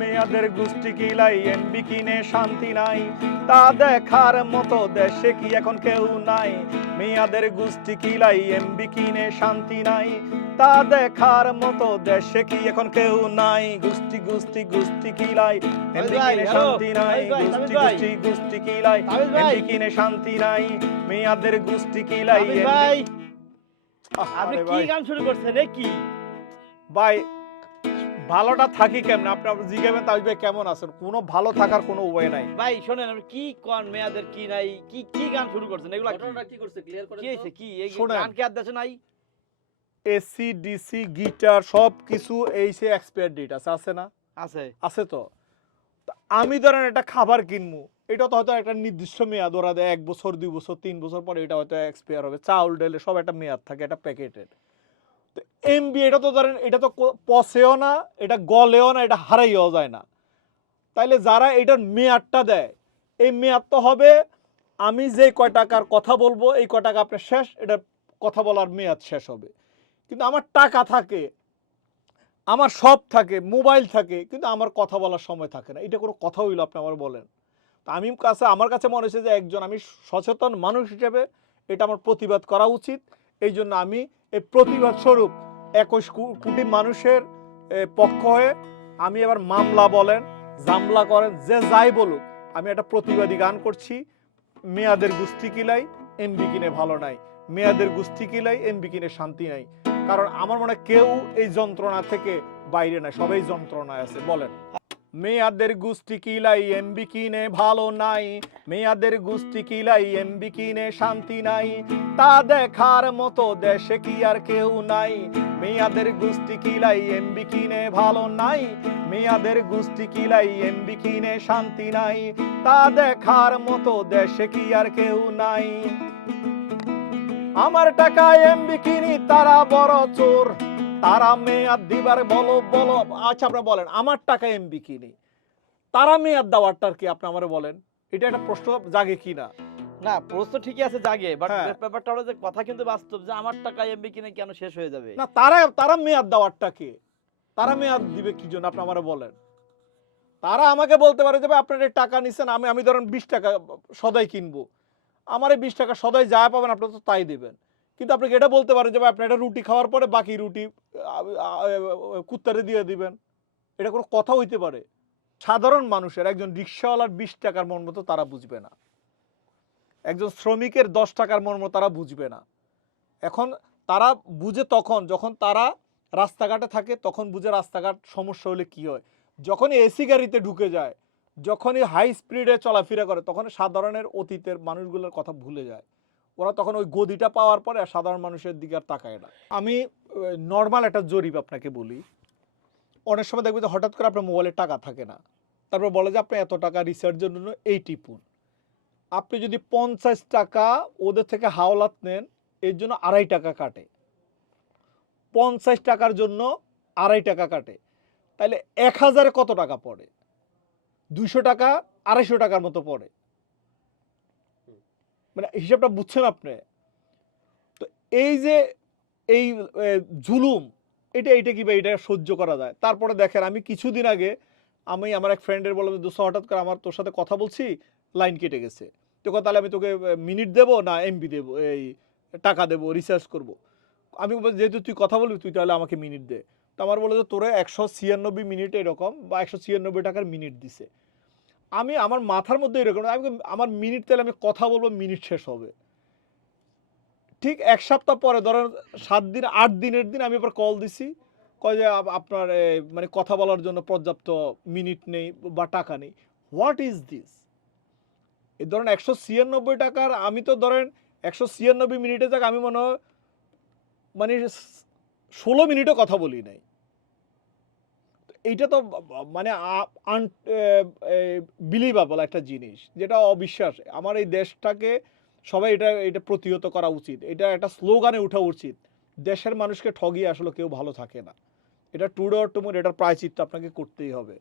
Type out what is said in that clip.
মেয়াদের গোষ্ঠী কিলাই এমবি কিনে শান্তি নাই? তা দেখার মতো দেশে কি এখন কেউ নাই? মেয়াদের গোষ্ঠী কিলাই এমবি কিনে শান্তি নাই? তা দেখার মতো দেশে কি এখন কেউ নাই? গোষ্ঠী গোষ্ঠী গোষ্ঠী কিলাই এমবি কিনে শান্তি নাই? গোষ্ঠী গোষ্ঠী গোষ্ঠী কিলাই। এমবি কিনে শান্তি নাই? মেয়াদের গোষ্ঠী কিলাই আপনি কি। গান শুরু করছেন কি? ভাই ভালোটা থাকি কেমন? আপনি আপনি জিজ্ঞাবেন তাবিজ কেমন আছেন? কোনো ভালো থাকার কোনো উপায় নাই। ভাই শোনেন আপনি কি কোন মেয়াদের কি নাই কি কি গান শুরু করছেন? এগুলা কি? ঘটনাটা কি করছে? ক্লিয়ার করে কি হয়েছে? কি? এই গান কি আর দেশে নাই? এসি ডিসি গিটার সব কিছু এই সে এক্সপায়ার ডেট আছে আছে না? আছে। আছে তো? আমি ধরেন একটা খাবার কিনবো এটা তো হয়তো একটা নির্দিষ্ট মেয়াদ ওরা দেয় এক বছর দুই বছর তিন বছর পরে এটা হয়তো এক্সপায়ার হবে। চাউল ডালে সব একটা মেয়াদ থাকে একটা প্যাকেটের। তো এমবি এটা তো ধরেন এটা তো পচেও না, এটা গলেও না, এটা হারাইও যায় না। তাইলে যারা এটার মেয়াদটা দেয়, এই মেয়াদ তো হবে, আমি যে কয় টাকার কথা বলব, এই কয় টাকা আপনার শেষ এটা কথা বলার মেয়াদ শেষ হবে। কিন্তু আমার টাকা থাকে, আমার সব থাকে, মোবাইল থাকে, কিন্তু আমার কথা বলার সময় থাকে না। এটা কোনো কথা হইল, আপনি আমার বলেন। তো আমি কাছে, আমার কাছে মনে হয়েছে যে একজন, আমি সচেতন মানুষ হিসেবে এটা আমার প্রতিবাদ করা উচিত। এই জন্য আমি এই প্রতিবাদ স্বরূপ একুশ কোটি মানুষের পক্ষ হয়ে আমি এবার মামলা বলেন, জামলা করেন, যে যাই বলুক, আমি একটা প্রতিবাদী গান করছি। মেয়াদের গুস্তি কিলাই এমবি কিনে ভালো নাই। মেয়াদের গুস্তি কিলাই এমবি কিনে শান্তি নাই। কারণ আমার মনে কেউ এই যন্ত্রণা থেকে বাইরে নাই, সবাই যন্ত্রণায় আছে, বলেন। মেয়াদের গুষ্টি কিলাই, এমবি কিনে ভালো নাই। মেয়াদের গুষ্টি কিলাই, এমবি কিনে শান্তি নাই। তা দেখার মতো দেশে কি আর কেউ নাই। মেয়াদের গুষ্টি কিলাই, এমবি কিনে ভালো নাই। মেয়াদের গুষ্টি কিলাই, এমবি কিনে শান্তি নাই। তা দেখার মতো দেশে কি আর কেউ নাই। আমার টাকা এমবি কিনি, তারা বড় চোর। তারা মেয়াদ দিবার বলো বলো। আচ্ছা আপনারা বলেন আমার টাকা এমবি কিনি তারা মেয়াদ দেওয়ারটার কি আপনি আমারে বলেন? এটা একটা প্রশ্ন জাগে কি না? না প্রশ্ন ঠিকই আছে জাগে। বাট হ্যাঁ। ব্যাপারটা হলো যে কথা কিন্তু বাস্তব যে আমার টাকা এমবি কিনে কেন শেষ হয়ে যাবে? না তারা তারা মেয়াদ দেওয়ারটা কি? তারা মেয়াদ দিবে কি জন্য আপনি আমারে বলেন? তারা আমাকে বলতে পারে যে ভাই আপনার টাকা নিছেন আমি আমি ধরেন বিশ টাকা সদাই কিনবো। আমার এই বিশ টাকা সদাই যা পাবেন আপনি তো তাই দেবেন। কিন্তু আপনাকে এটা বলতে পারেন যে ভাই আপনি একটা রুটি খাওয়ার পরে বাকি রুটি কুত্তারে দিয়ে দিবেন। এটা কোনো কথা হইতে পারে। সাধারণ মানুষের একজন রিক্সাওয়ালার বিশ টাকার মর্ম তো তারা বুঝবে না। একজন শ্রমিকের দশ টাকার মর্ম তারা বুঝবে না। এখন তারা বুঝে তখন, যখন তারা রাস্তাঘাটে থাকে, তখন বুঝে রাস্তাঘাট সমস্যা হলে কি হয়। যখনই এসি গাড়িতে ঢুকে যায়, যখনই হাই স্পিডে চলাফেরা করে তখন সাধারণের অতীতের মানুষগুলোর কথা ভুলে যায়। ওরা তখন ওই গদিটা পাওয়ার পরে সাধারণ মানুষের দিকে আর তাকায় না। আমি নর্মাল একটা জরিপ আপনাকে বলি। অনেক সময় দেখবে যে হঠাৎ করে আপনার মোবাইলে টাকা থাকে না। তারপর বলে যে, আপনি এত টাকা রিসার্চের জন্য এই টিপুন। আপনি যদি পঞ্চাশ টাকা ওদের থেকে হাওলাত নেন, এর জন্য আড়াই টাকা কাটে। পঞ্চাশ টাকার জন্য আড়াই টাকা কাটে। তাহলে এক হাজারে কত টাকা পড়ে? দুশো টাকা, আড়াইশো টাকার মতো পড়ে। মানে হিসাবটা বুঝছেন আপনি? তো এই যে এই জুলুম, এটা এটা কি বা এটা সহ্য করা যায়? তারপরে দেখেন, আমি কিছুদিন আগে আমি আমার এক ফ্রেন্ডের বললাম দোস্ত, হঠাৎ করে আমার তোর সাথে কথা বলছি লাইন কেটে গেছে। তো তাহলে আমি তোকে মিনিট দেবো না এমবি দেবো, এই, টাকা দেবো রিসার্চ করব? আমি যেহেতু তুই কথা বলবি, তুই তাহলে আমাকে মিনিট দে। তো আমার বলে যে, তোরে একশো ছিয়ানব্বই মিনিট এরকম বা একশো ছিয়ানব্বই টাকার মিনিট দিছে। আমি আমার মাথার মধ্যে এরকম আমি আমার মিনিট তাহলে আমি কথা বলব মিনিট শেষ হবে। ঠিক এক সপ্তাহ পরে, ধরেন সাত দিন, আট দিনের দিন আমি এবার কল দিছি, কয় যে আপনার মানে কথা বলার জন্য পর্যাপ্ত মিনিট নেই বা টাকা নেই। হোয়াট ইজ দিস এই ধরেন একশো ছিয়ানব্বই টাকার, আমি তো ধরেন একশো ছিয়ানব্বই মিনিটে যাক, আমি মনে হয় মানে ষোলো মিনিটও কথা বলি নাই। এইটা তো মানে বিলিভাবল একটা জিনিস, যেটা অবিশ্বাস। আমার এই দেশটাকে সবাই এটা এটা প্রতিহত করা উচিত। এটা একটা স্লোগানে ওঠা উচিত। দেশের মানুষকে ঠগিয়ে আসলে কেউ ভালো থাকে না। এটা টুমুর টুমোর এটার প্রায়চিত্ত আপনাকে করতেই হবে।